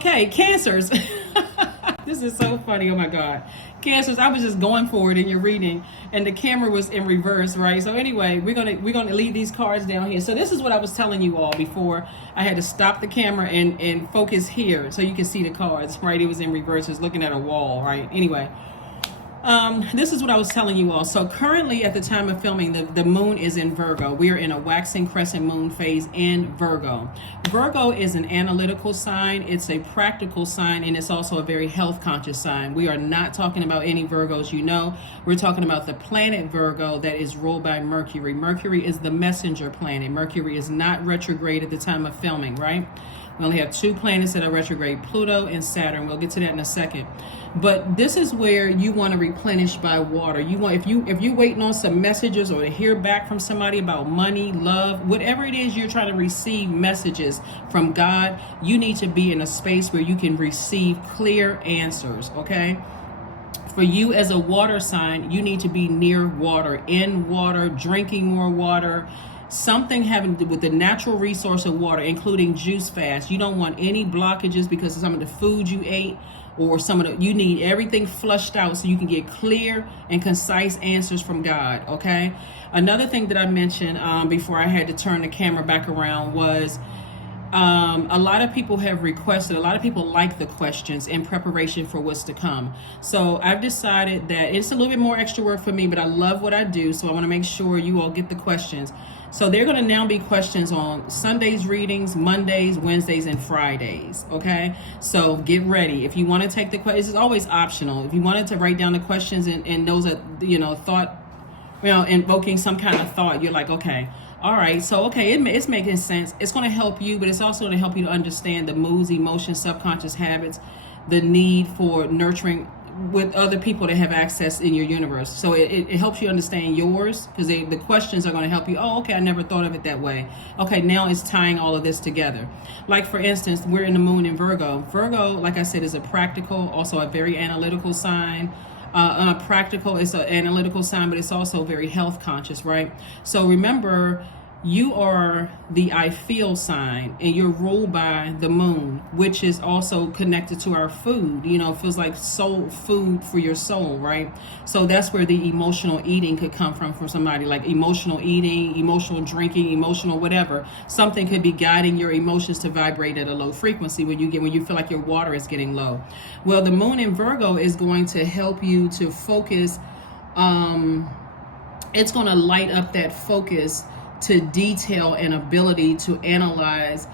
Okay, Cancers. This is so funny. Oh my God. Cancers, I was just going for it in your reading and the camera was in reverse, right? So anyway, we're gonna leave these cards down here. So this is what I was telling you all before I had to stop the camera and focus here so you can see the cards, right? It was in reverse, it was looking at a wall, right? Anyway. This is what I was telling you all. So currently at the time of filming, the moon is in Virgo. We are in a waxing crescent moon phase in Virgo. Virgo is an analytical sign. It's a practical sign, and it's also a very health conscious sign. We are not talking about any Virgos you know. We're talking about the planet Virgo that is ruled by Mercury. Mercury is the messenger planet. Mercury is not retrograde at the time of filming, right? We only have two planets that are retrograde, Pluto and Saturn. We'll get to that in a second. But this is where you want to replenish by water. You want, if you're waiting on some messages or to hear back from somebody about money, love, whatever it is you're trying to receive messages from God, you need to be in a space where you can receive clear answers, okay? For you as a water sign, you need to be near water, in water, drinking more water, something having to do with the natural resource of water, including juice fast. You don't want any blockages because of some of the food you ate or some of the, you need everything flushed out so you can get clear and concise answers from God, okay? Another thing that I mentioned before I had to turn the camera back around was a lot of people have requested, a lot of people like the questions in preparation for what's to come. So I've decided that it's a little bit more extra work for me, but I love what I do. So I want to make sure you all get the questions. So they're going to now be questions on Sundays readings, Mondays, Wednesdays, and Fridays. Okay. So get ready. If you want to take the questions, it's always optional. If you wanted to write down the questions and those are, invoking some kind of thought, you're like, okay, all right, so okay, it's making sense. It's going to help you, but it's also going to help you to understand the moods, emotions, subconscious habits, the need for nurturing with other people that have access in your universe. So it helps you understand yours, because the questions are going to help you. Oh, okay, I never thought of it that way. Okay, now it's tying all of this together. Like, for instance, we're in the moon in Virgo. Virgo, like I said, is a practical, also a very analytical sign. Practical is an analytical sign, but it's also very health conscious, right? So remember, you are the I feel sign, and you're ruled by the moon, which is also connected to our food. You know, it feels like soul food for your soul, right? So that's where the emotional eating could come from somebody, like emotional eating, emotional drinking, emotional whatever. Something could be guiding your emotions to vibrate at a low frequency when you feel like your water is getting low. Well, the moon in Virgo is going to help you to focus. It's going to light up that focus to detail and ability to analyze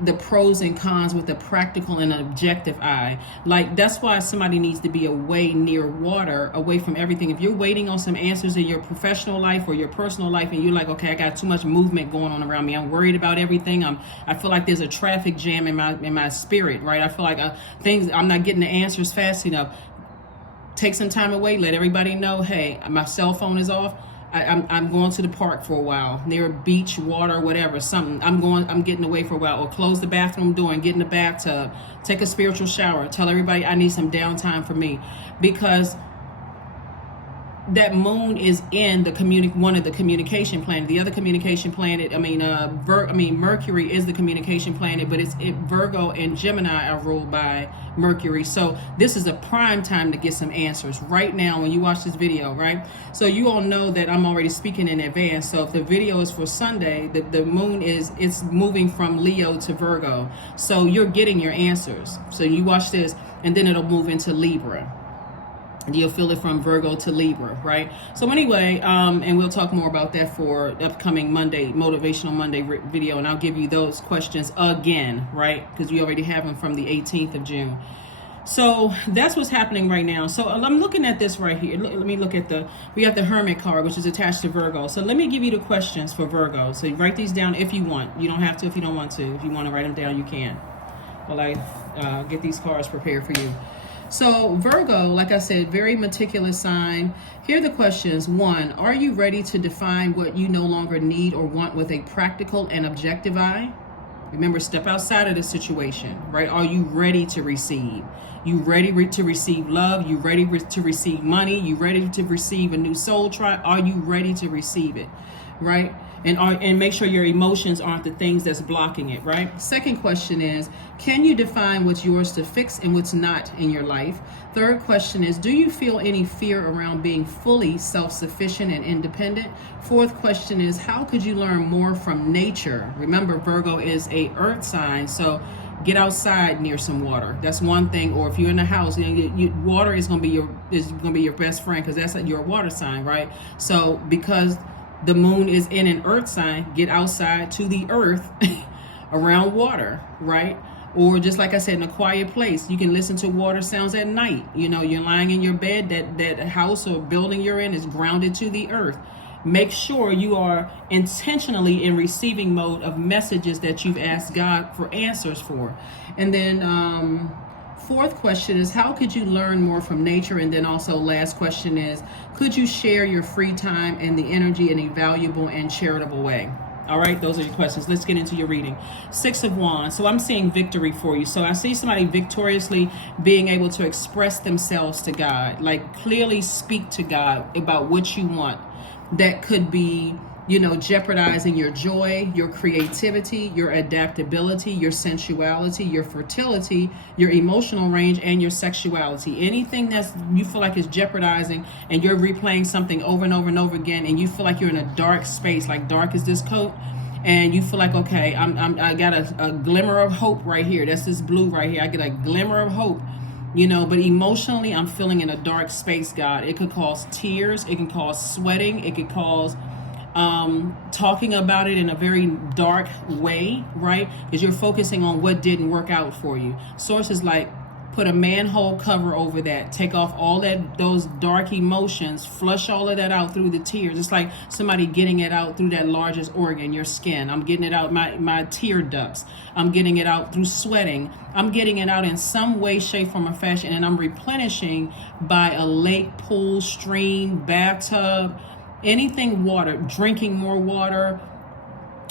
the pros and cons with a practical and objective eye. Like, that's why somebody needs to be away near water, away from everything. If you're waiting on some answers in your professional life or your personal life, and you're like, okay, I got too much movement going on around me, I'm worried about everything, I feel like there's a traffic jam in my spirit, right? I feel like I'm not getting the answers fast enough. Take some time away, let everybody know, hey, my cell phone is off. I'm going to the park for a while, near a beach, water, whatever, something. I'm getting away for a while, or close the bathroom door and get in the bathtub, take a spiritual shower, tell everybody I need some downtime for me, because that moon is in one of the communication planet. The other communication planet, Mercury is the communication planet, but Virgo and Gemini are ruled by Mercury. So this is a prime time to get some answers right now when you watch this video, right? So you all know that I'm already speaking in advance. So if the video is for Sunday, the moon it's moving from Leo to Virgo. So you're getting your answers. So you watch this, and then it'll move into Libra. You'll feel it from Virgo to Libra, right? So anyway, and we'll talk more about that for upcoming Monday, Motivational Monday video, and I'll give you those questions again, right? Because you already have them from the 18th of June. So that's what's happening right now. So I'm looking at this right here. Let me look at we have the Hermit card, which is attached to Virgo. So let me give you the questions for Virgo. So you write these down if you want. You don't have to if you don't want to. If you want to write them down, you can. While I get these cards prepared for you. So Virgo, like I said, very meticulous sign. Here are the questions. 1, are you ready to define what you no longer need or want with a practical and objective eye? Remember, step outside of the situation, right? Are you ready to receive? You ready to receive love? You ready to receive money? You ready to receive a new soul tribe? Are you ready to receive it, right? and make sure your emotions aren't the things that's blocking it, right? Second question is, can you define what's yours to fix and what's not in your life? Third question is, do you feel any fear around being fully self-sufficient and independent? Fourth question is, how could you learn more from nature? Remember, Virgo is a earth sign, so get outside near some water. That's one thing. Or if you're in the house, water is going to be your best friend, because that's your water sign, right? So because the moon is in an earth sign, get outside to the earth around water, right? Or just like I said, in a quiet place, you can listen to water sounds at night. You're lying in your bed, that house or building you're in is grounded to the earth. Make sure you are intentionally in receiving mode of messages that you've asked God for answers for. And then fourth question is, how could you learn more from nature? And then also last question is, could you share your free time and the energy in a valuable and charitable way? All right, those are your questions. Let's get into your reading. Six of Wands. So I'm seeing victory for you. So I see somebody victoriously being able to express themselves to God, like clearly speak to God about what you want. That could be, jeopardizing your joy, your creativity, your adaptability, your sensuality, your fertility, your emotional range, and your sexuality. Anything that's you feel like is jeopardizing, and you're replaying something over and over and over again, and you feel like you're in a dark space, like dark as this coat, and you feel like, okay, I got a glimmer of hope right here. That's this blue right here. I get a glimmer of hope. But emotionally, I'm feeling in a dark space, God. It could cause tears. It can cause sweating. It could cause talking about it in a very dark way, right? Because you're focusing on what didn't work out for you. Sources like, put a manhole cover over that. Take off all those dark emotions. Flush all of that out through the tears. It's like somebody getting it out through that largest organ, your skin. I'm getting it out my tear ducts. I'm getting it out through sweating. I'm getting it out in some way, shape, form, or fashion, and I'm replenishing by a lake, pool, stream, bathtub, anything water, drinking more water,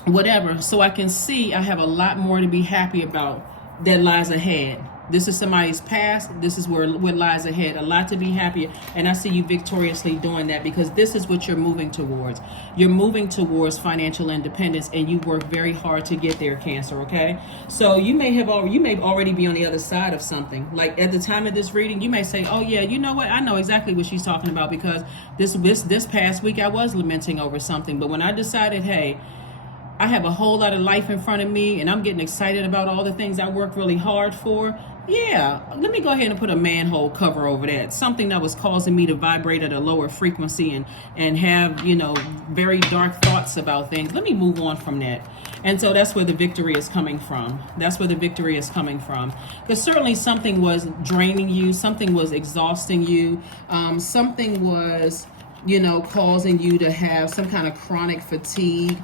whatever. So I can see I have a lot more to be happy about that lies ahead. This is somebody's past. This is what lies ahead. A lot to be happy. And I see you victoriously doing that, because this is what you're moving towards. You're moving towards financial independence, and you work very hard to get there, Cancer, okay? So you may already be on the other side of something. Like at the time of this reading, you may say, oh yeah, you know what? I know exactly what she's talking about, because this past week I was lamenting over something. But when I decided, hey, I have a whole lot of life in front of me, and I'm getting excited about all the things I worked really hard for. Yeah, let me go ahead and put a manhole cover over that. Something that was causing me to vibrate at a lower frequency and have, very dark thoughts about things. Let me move on from that. And so that's where the victory is coming from. That's where the victory is coming from. Because certainly something was draining you. Something was exhausting you. Something was, causing you to have some kind of chronic fatigue,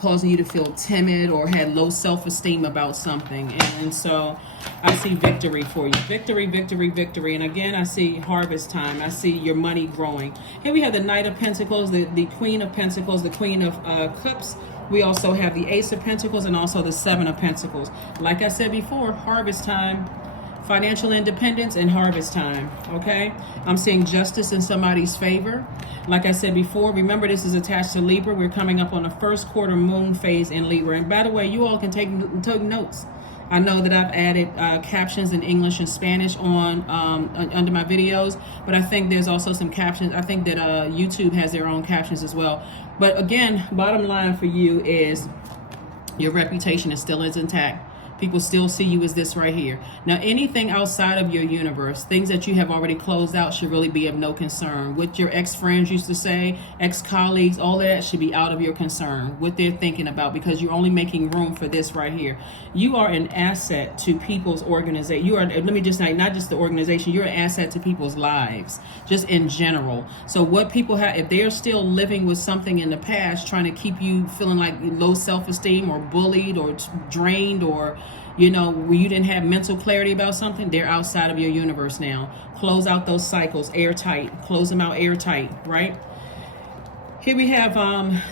causing you to feel timid or had low self-esteem about something. And so I see victory for you. Victory, victory, victory. And again, I see harvest time. I see your money growing. Here we have the Knight of Pentacles, the Queen of Pentacles, the Queen of Cups. We also have the Ace of Pentacles and also the Seven of Pentacles. Like I said before, harvest time. Financial independence and harvest time, okay? I'm seeing justice in somebody's favor. Like I said before, remember this is attached to Libra. We're coming up on the first quarter moon phase in Libra. And by the way, you all can take notes. I know that I've added captions in English and Spanish on under my videos, but I think there's also some captions. I think that YouTube has their own captions as well. But again, bottom line for you is your reputation is still intact. People still see you as this right here. Now, anything outside of your universe, things that you have already closed out, should really be of no concern. What your ex-friends used to say, ex-colleagues, all of that should be out of your concern. What they're thinking about, because you're only making room for this right here. You are an asset to people's organization. You are, let me just say, not just the organization, you're an asset to people's lives, just in general. So what people have, if they're still living with something in the past, trying to keep you feeling like low self-esteem or bullied or drained, or where you didn't have mental clarity about something, they're outside of your universe now. Close out those cycles airtight. Close them out airtight, right? Here we have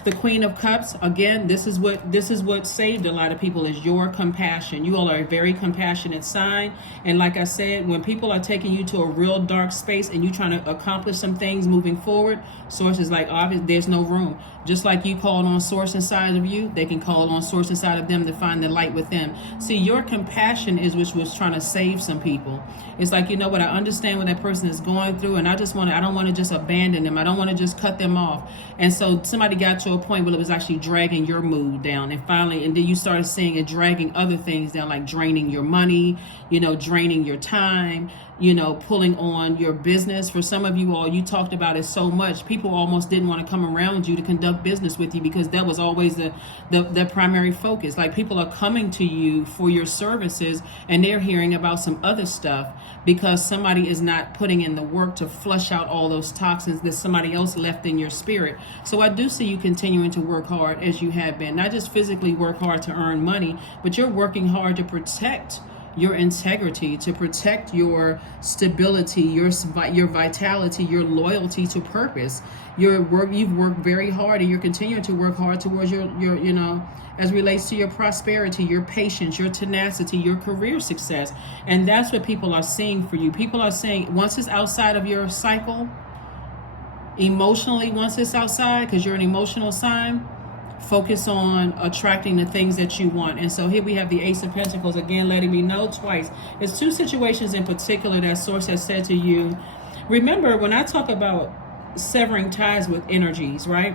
the Queen of Cups. Again, this is what saved a lot of people, is your compassion. You all are a very compassionate sign. And like I said, when people are taking you to a real dark space and you trying to accomplish some things moving forward, Source is like, obviously, there's no room. Just like you called on Source inside of you, they can call on Source inside of them to find the light within. See, your compassion is which was trying to save some people. It's like, you know what, I understand what that person is going through, and I don't want to just abandon them. I don't want to just cut them off. And so somebody got to a point where it was actually dragging your mood down. And finally, and then you started seeing it dragging other things down, like draining your money, draining your time, pulling on your business. For some of you all, you talked about it so much, people almost didn't want to come around you to conduct business with you, because that was always the primary focus. Like, people are coming to you for your services and they're hearing about some other stuff because somebody is not putting in the work to flush out all those toxins that somebody else left in your spirit. So I do see you continuing to work hard as you have been, not just physically work hard to earn money, but you're working hard to protect your integrity, to protect your stability, your vitality, your loyalty to purpose. You've worked very hard, and you're continuing to work hard towards your as relates to your prosperity, your patience, your tenacity, your career success. And that's what people are seeing for you. People are saying, once it's outside of your cycle, emotionally, once it's outside, because you're an emotional sign, focus on attracting the things that you want. And so here we have the Ace of Pentacles, again letting me know twice. There's two situations in particular that Source has said to you. Remember, when I talk about severing ties with energies, right?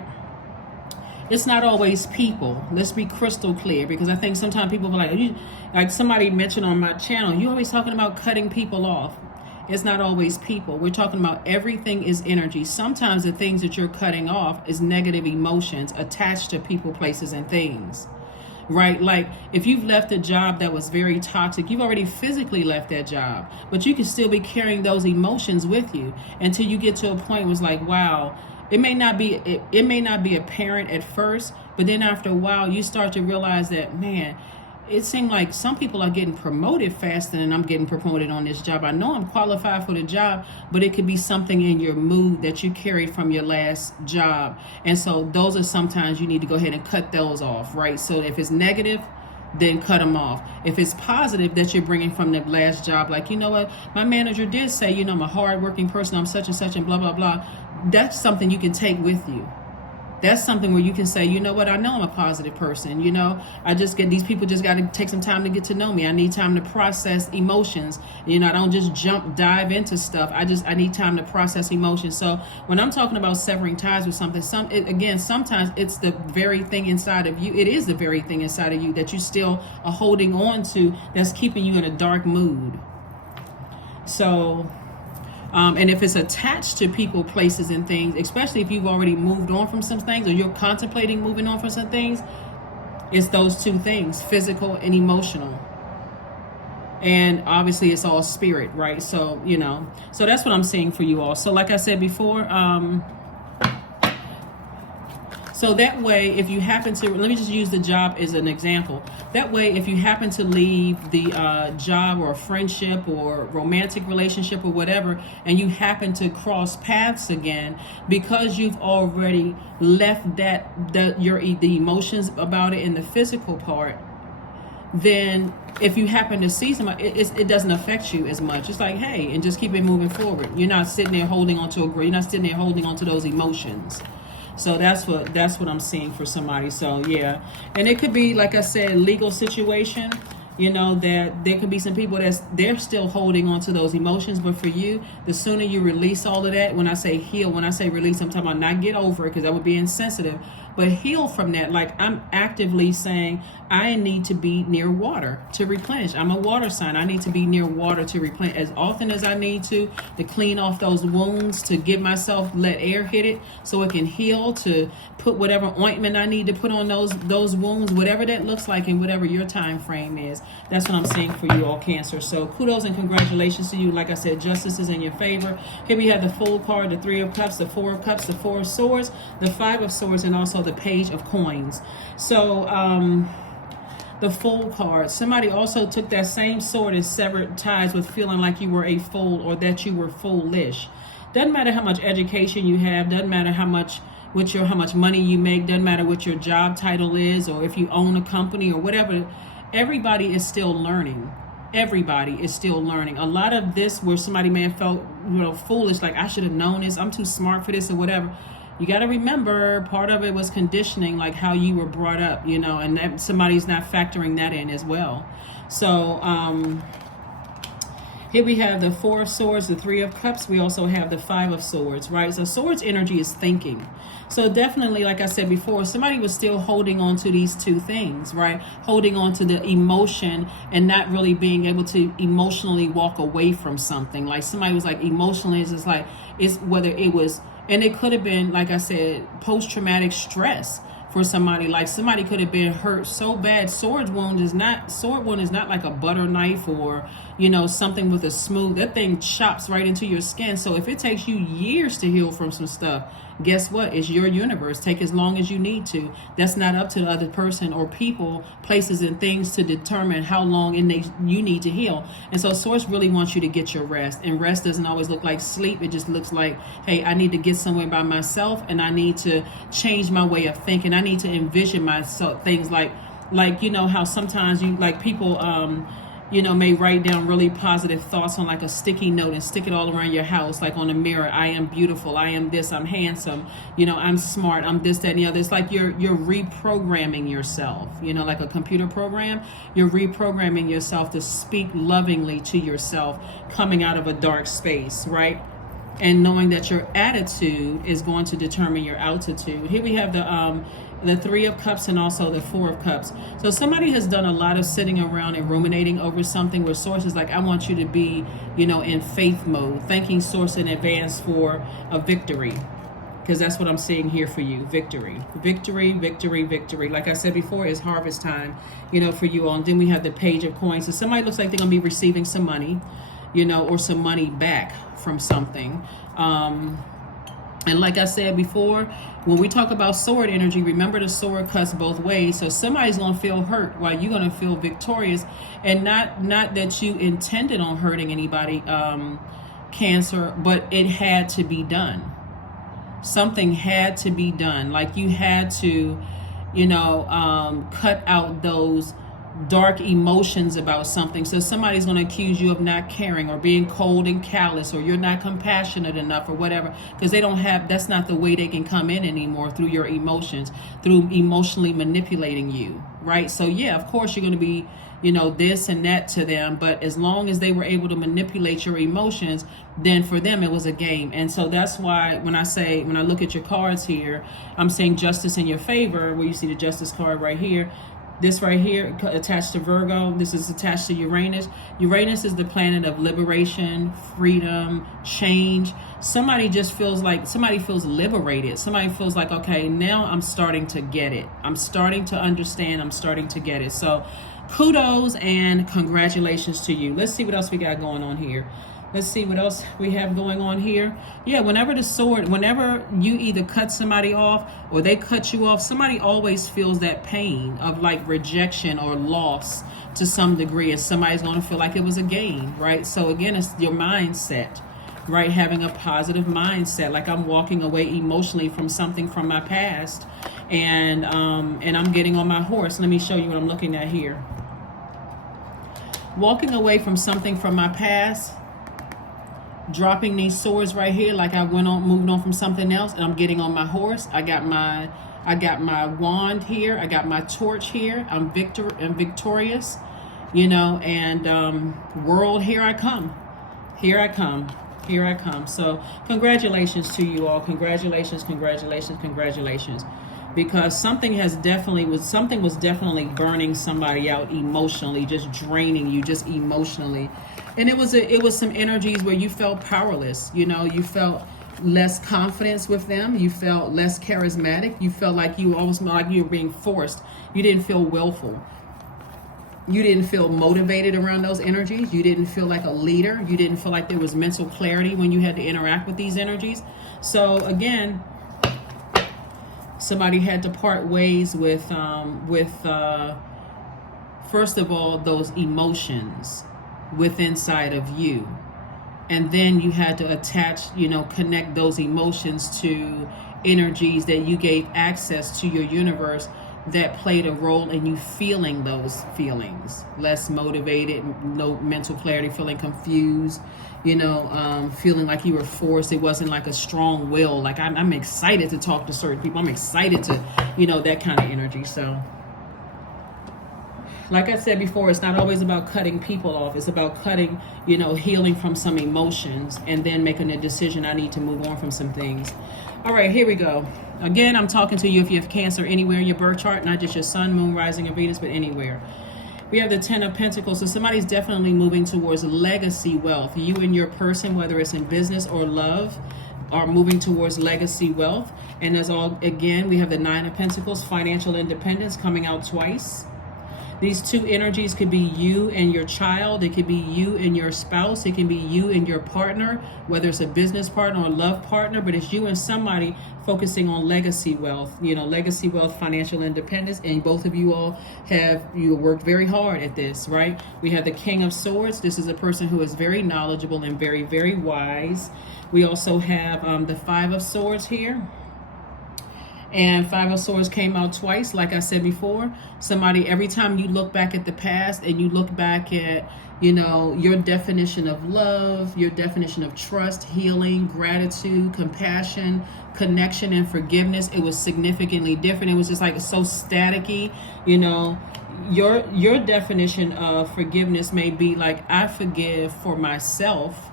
It's not always people. Let's be crystal clear, because I think sometimes people are like somebody mentioned on my channel, you always talking about cutting people off. It's not always people. We're talking about everything is energy. Sometimes the things that you're cutting off is negative emotions attached to people, places, and things, right? Like, if you've left a job that was very toxic, you've already physically left that job, but you can still be carrying those emotions with you until you get to a point where it's like, wow, it may not be apparent at first, but then after a while you start to realize that, man, it seemed like some people are getting promoted faster than I'm getting promoted on this job. I know I'm qualified for the job, but it could be something in your mood that you carried from your last job. And so those are sometimes you need to go ahead and cut those off, right? So if it's negative, then cut them off. If it's positive that you're bringing from the last job, like, you know what, my manager did say, I'm a hardworking person, I'm such and such and blah, blah, blah. That's something you can take with you. That's something where you can say, you know what, I know I'm a positive person. These people just got to take some time to get to know me. I need time to process emotions. I don't just dive into stuff. I need time to process emotions. So when I'm talking about severing ties with something, sometimes it's the very thing inside of you. It is the very thing inside of you that you still are holding on to, that's keeping you in a dark mood. So, and if it's attached to people, places, and things, especially if you've already moved on from some things or you're contemplating moving on from some things, it's those two things, physical and emotional. And obviously it's all spirit, right? So, so that's what I'm seeing for you all. So like I said before, so that way, if you happen to, let me just use the job as an example. That way, if you happen to leave the job or a friendship or romantic relationship or whatever, and you happen to cross paths again, because you've already left the emotions about it in the physical part, then if you happen to see somebody, it doesn't affect you as much. It's like, hey, and just keep it moving forward. You're not sitting there holding on to you're not sitting there holding on to those emotions. So that's what I'm seeing for somebody. So yeah, and it could be, like I said, legal situation. That there could be some people they're still holding on to those emotions. But for you, the sooner you release all of that, when I say heal, when I say release, I'm talking about not get over it, because that would be insensitive, but heal from that. Like, I'm actively saying I need to be near water to replenish. I'm a water sign. I need to be near water to replenish as often as I need to clean off those wounds, to give myself, let air hit it so it can heal, to put whatever ointment I need to put on those wounds, whatever that looks like and whatever your time frame is. That's what I'm seeing for you all, Cancer. So kudos and congratulations to you. Like I said, justice is in your favor. Here we have the Fool card, the Three of Cups, the Four of Cups, the Four of Swords, the Five of Swords, and also the Page of Coins. So the Fool card, somebody also took that same sword and severed ties with feeling like you were a fool or that you were foolish. Doesn't matter how much education you have, doesn't matter how much what your, how much money you make, doesn't matter what your job title is, or if you own a company or whatever. Everybody is still learning. Everybody is still learning. A lot of this where somebody may have felt, foolish, like I should have known this, I'm too smart for this or whatever. You got to remember, part of it was conditioning, like how you were brought up, and that somebody's not factoring that in as well. So here we have the Four of Swords, the Three of Cups. We also have the Five of Swords, right? So Swords energy is thinking. So definitely, like I said before, somebody was still holding on to these two things, right? Holding on to the emotion and not really being able to emotionally walk away from something. Like somebody was like, emotionally, it's just like, it's whether it was, and it could have been, like I said, post-traumatic stress for somebody. Like somebody could have been hurt so bad. Sword wound is not like a butter knife or, something with a smooth, that thing chops right into your skin. So if it takes you years to heal from some stuff, guess what? It's your universe. Take as long as you need to. That's not up to the other person or people, places, and things to determine how long you need to heal. And so Source really wants you to get your rest. And rest doesn't always look like sleep. It just looks like, hey, I need to get somewhere by myself, and I need to change my way of thinking. I need to envision myself, things like how sometimes people may write down really positive thoughts on like a sticky note and stick it all around your house, like on a mirror. I am beautiful. I am this. I'm handsome. I'm smart. I'm this, that, and the other. It's like you're reprogramming yourself, like a computer program. You're reprogramming yourself to speak lovingly to yourself coming out of a dark space, right? And knowing that your attitude is going to determine your altitude. Here we have the Three of Cups and also the Four of Cups. So somebody has done a lot of sitting around and ruminating over something where Source is like, I want you to be, in faith mode, thanking Source in advance for a victory. Because that's what I'm seeing here for you. Victory, victory, victory, victory. Like I said before, it's harvest time, for you all. And then we have the Page of Coins. So somebody looks like they're going to be receiving some money, or some money back from something. And like I said before, when we talk about sword energy, remember the sword cuts both ways. So somebody's going to feel hurt while you're going to feel victorious. And not that you intended on hurting anybody, Cancer, but it had to be done. Something had to be done. Like you had to, cut out those dark emotions about something. So somebody's going to accuse you of not caring or being cold and callous, or you're not compassionate enough or whatever, because that's not the way they can come in anymore, through your emotions, through emotionally manipulating you, right? So yeah, of course you're going to be, this and that to them, but as long as they were able to manipulate your emotions, then for them it was a game. And so that's why when I look at your cards here, I'm saying justice in your favor, where you see the Justice card right here. This right here attached to Virgo. This is attached to Uranus. Uranus is the planet of liberation, freedom, change. Somebody feels liberated. Somebody feels like, okay, now I'm starting to get it. I'm starting to understand. I'm starting to get it. So kudos and congratulations to you. Let's see what else we got going on here. Let's see what else we have going on here. Yeah, whenever you either cut somebody off or they cut you off, somebody always feels that pain of like rejection or loss to some degree, and somebody's going to feel like it was a gain, right? So again, it's your mindset, right? Having a positive mindset, like I'm walking away emotionally from something from my past, and I'm getting on my horse. Let me show you what I'm looking at here. Walking away from something from my past, dropping these swords right here, like I moved on from something else, and I'm getting on my horse. I got my wand here. I got my torch here. I'm victorious, and world, here I come. Here I come. Here I come. So congratulations to you all. Congratulations, congratulations, congratulations. Because something was definitely burning somebody out emotionally, just draining you, just emotionally. And it was some energies where you felt powerless. You felt less confidence with them. You felt less charismatic. You felt like you were being forced. You didn't feel willful. You didn't feel motivated around those energies. You didn't feel like a leader. You didn't feel like there was mental clarity when you had to interact with these energies. So again, somebody had to part ways with first of all, those emotions within inside of you. And then you had to attach, connect those emotions to energies that you gave access to your universe that played a role in you feeling those feelings. Less motivated, no mental clarity, feeling confused, feeling like you were forced. It wasn't like a strong will. Like I'm excited to talk to certain people. I'm excited to, that kind of energy. So like I said before, it's not always about cutting people off. It's about cutting, healing from some emotions and then making a decision. I need to move on from some things. All right, here we go. Again, I'm talking to you if you have Cancer anywhere in your birth chart, not just your sun, moon, rising, and Venus, but anywhere. We have the 10 of Pentacles. So somebody's definitely moving towards legacy wealth. You and your person, whether it's in business or love, are moving towards legacy wealth. And again, we have the 9 of Pentacles, financial independence, coming out twice. These two energies could be you and your child. It could be you and your spouse. It can be you and your partner, whether it's a business partner or a love partner, but it's you and somebody focusing on legacy wealth, legacy wealth, financial independence. And both of you all you worked very hard at this, right? We have the King of Swords. This is a person who is very knowledgeable and very, very wise. We also have the 5 of Swords here. And 5 of Swords came out twice, like I said before. Somebody, every time you look back at the past and you look back at, your definition of love, your definition of trust, healing, gratitude, compassion, connection, and forgiveness, it was significantly different. It was just like so staticky, Your definition of forgiveness may be like, I forgive for myself,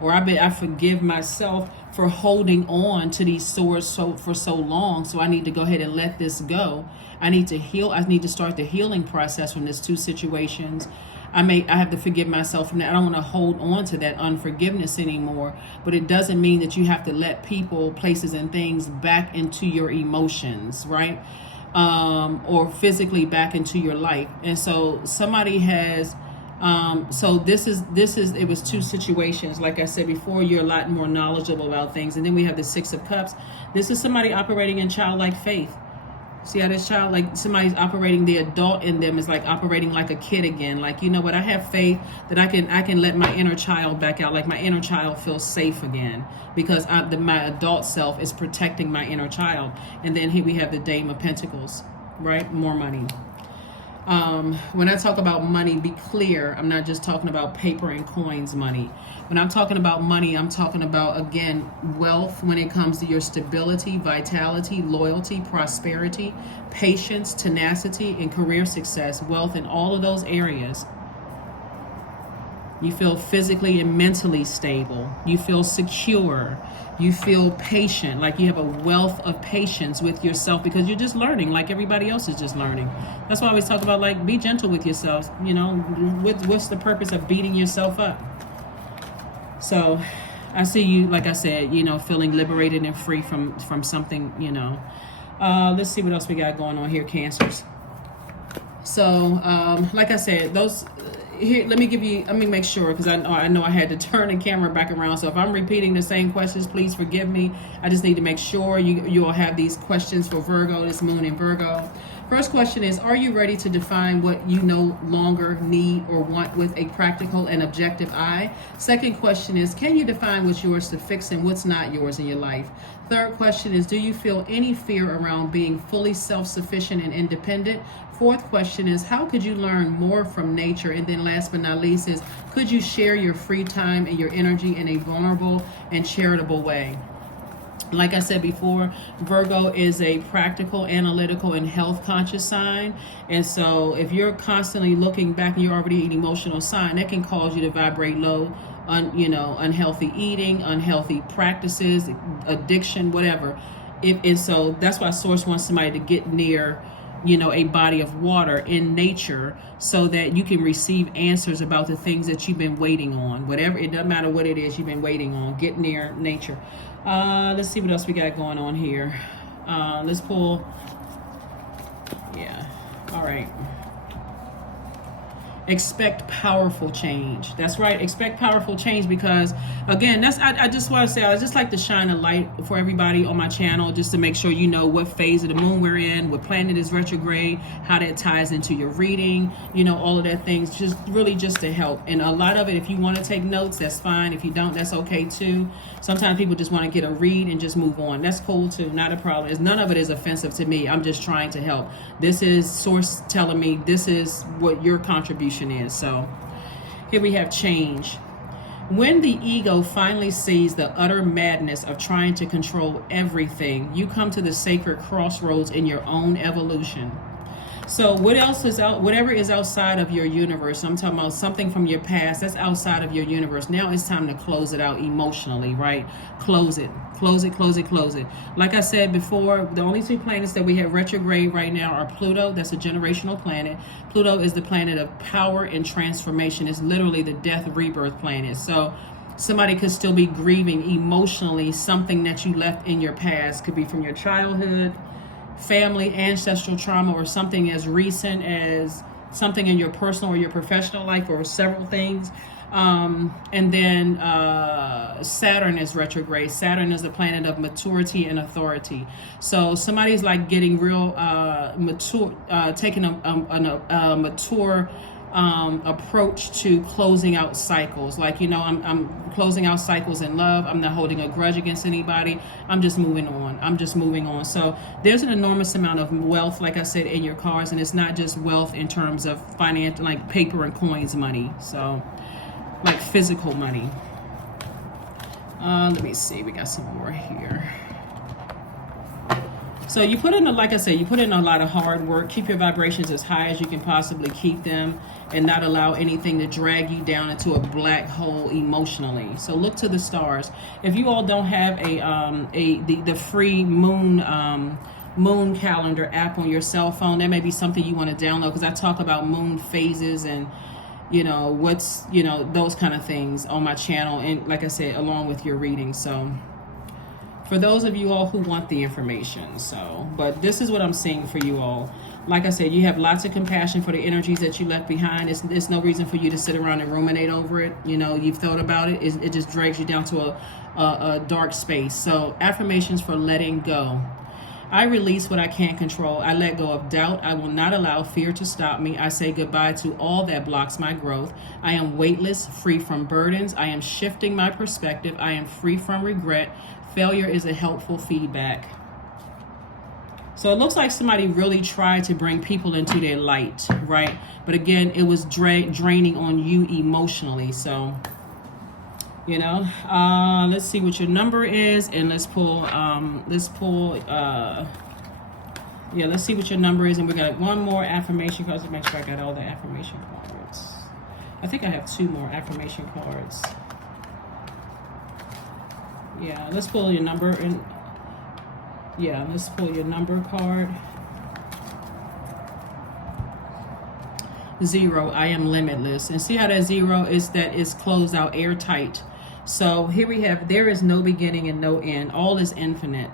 or I forgive myself for holding on to these swords for so long. So I need to go ahead and let this go. I need to heal. I need to start the healing process from these two situations. I have to forgive myself from that. I don't want to hold on to that unforgiveness anymore. But it doesn't mean that you have to let people, places, and things back into your emotions, right? Or physically back into your life. And so somebody has. So this is it was two situations. Like I said before, you're a lot more knowledgeable about things. And then we have the 6 of Cups. This is somebody operating in childlike faith. See how this child, like somebody's operating, the adult in them is like operating like a kid again. Like, you know what, I have faith that I can let my inner child back out. Like my inner child feels safe again because my adult self is protecting my inner child. And then here we have the Dame of Pentacles, right? More money. When I talk about money, be clear, I'm not just talking about paper and coins money. When I'm talking about money, I'm talking about, again, wealth when it comes to your stability, vitality, loyalty, prosperity, patience, tenacity, and career success. Wealth in all of those areas. You feel physically and mentally stable. You feel secure. You feel patient, like you have a wealth of patience with yourself because you're just learning like everybody else is just learning. That's why I always talk about, like, be gentle with yourselves. What's the purpose of beating yourself up? So I see you, like I said, feeling liberated and free from something, Let's see what else we got going on here, Cancers. So, like I said, those... Here, let me make sure, because I know I had to turn the camera back around. So if I'm repeating the same questions, please forgive me. I just need to make sure you all have these questions for Virgo, this moon in Virgo. First question is, are you ready to define what you no longer need or want with a practical and objective eye? Second question is, can you define what's yours to fix and what's not yours in your life? Third question is, do you feel any fear around being fully self-sufficient and independent? Fourth question is, how could you learn more from nature? And then last but not least is, could you share your free time and your energy in a vulnerable and charitable way? Like I said before, Virgo is a practical, analytical, and health conscious sign. And so if you're constantly looking back and you're already an emotional sign, that can cause you to vibrate low, unhealthy eating, unhealthy practices, addiction, whatever. And so that's why Source wants somebody to get near, a body of water in nature so that you can receive answers about the things that you've been waiting on. Whatever, it doesn't matter what it is you've been waiting on. Get near nature. Let's see what else we got going on here. Let's pull. Yeah. All right. Expect powerful change. That's right. Expect powerful change, because again, I just want to say, I just like to shine a light for everybody on my channel, just to make sure you know what phase of the moon we're in, what planet is retrograde, how that ties into your reading, all of that things, just really just to help. And a lot of it, if you want to take notes, that's fine. If you don't, that's okay too. Sometimes people just want to get a read and just move on. That's cool too. Not a problem. None of it is offensive to me. I'm just trying to help. This is source telling me this is what your contribution is. So here we have change. When the ego finally sees the utter madness of trying to control everything, you come to the sacred crossroads in your own evolution. So what else is out? Whatever is outside of your universe, I'm talking about something from your past that's outside of your universe. Now it's time to close it out emotionally, right? Close it. Like I said before, the only two planets that we have retrograde right now are Pluto. That's a generational planet. Pluto is the planet of power and transformation. It's literally the death rebirth planet. So somebody could still be grieving emotionally something that you left in your past. Could be from your childhood, family, ancestral trauma, or something as recent as something in your personal or your professional life, or several things. And then Saturn is retrograde. Saturn is the planet of maturity and authority. So somebody's like getting real mature, taking a mature approach to closing out cycles. Like, I'm closing out cycles in love. I'm not holding a grudge against anybody. I'm just moving on. So there's an enormous amount of wealth, like I said, in your cards, and it's not just wealth in terms of financial, like paper and coins money. So like physical money. Let me see, we got some more here. So you put in, like I said, you put in a lot of hard work. Keep your vibrations as high as you can possibly keep them, and not allow anything to drag you down into a black hole emotionally. So look to the stars. If you all don't have the free moon calendar app on your cell phone, that may be something you want to download, because I talk about moon phases and those kind of things on my channel, and like I said, along with your reading. So for those of you all who want the information. But this is what I'm seeing for you all. Like I said, you have lots of compassion for the energies that you left behind. It's no reason for you to sit around and ruminate over it. You've thought about it. It just drags you down to a dark space. So affirmations for letting go. I release what I can't control. I let go of doubt. I will not allow fear to stop me. I say goodbye to all that blocks my growth. I am weightless, free from burdens. I am shifting my perspective. I am free from regret. Failure is a helpful feedback. So it looks like somebody really tried to bring people into their light, right? But again, it was draining on you emotionally. So, let's see what your number is, and let's see what your number is, and we got one more affirmation card to make sure I got all the affirmation cards. I think I have 2 more affirmation cards. Yeah, let's pull your number, and let's pull your number card. 0, I am limitless. And see how that 0 is, that is closed out, airtight. So here we have, there is no beginning and no end. All is infinite.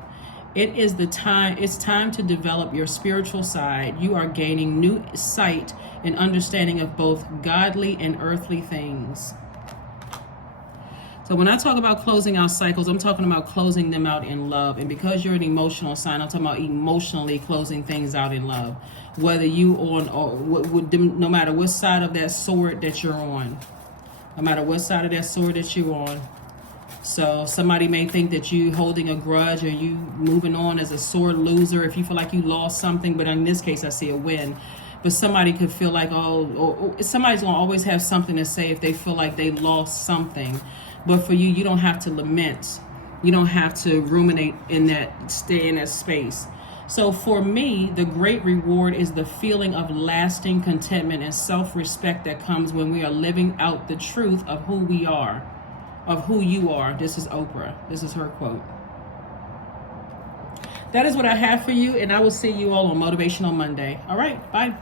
It's time to develop your spiritual side. You are gaining new sight and understanding of both godly and earthly things. So when I talk about closing out cycles, I'm talking about closing them out in love. And because you're an emotional sign, I'm talking about emotionally closing things out in love. Whether you on, or no matter what side of that sword that you're on. No matter what side of that sword that you're on. So somebody may think that you holding a grudge, or you moving on as a sore loser if you feel like you lost something. But in this case, I see a win. But somebody could feel like, somebody's going to always have something to say if they feel like they lost something. But for you, you don't have to lament. You don't have to ruminate stay in that space. So for me, the great reward is the feeling of lasting contentment and self-respect that comes when we are living out the truth of who we are, of who you are. This is Oprah. This is her quote. That is what I have for you, and I will see you all on Motivational Monday. All right, bye.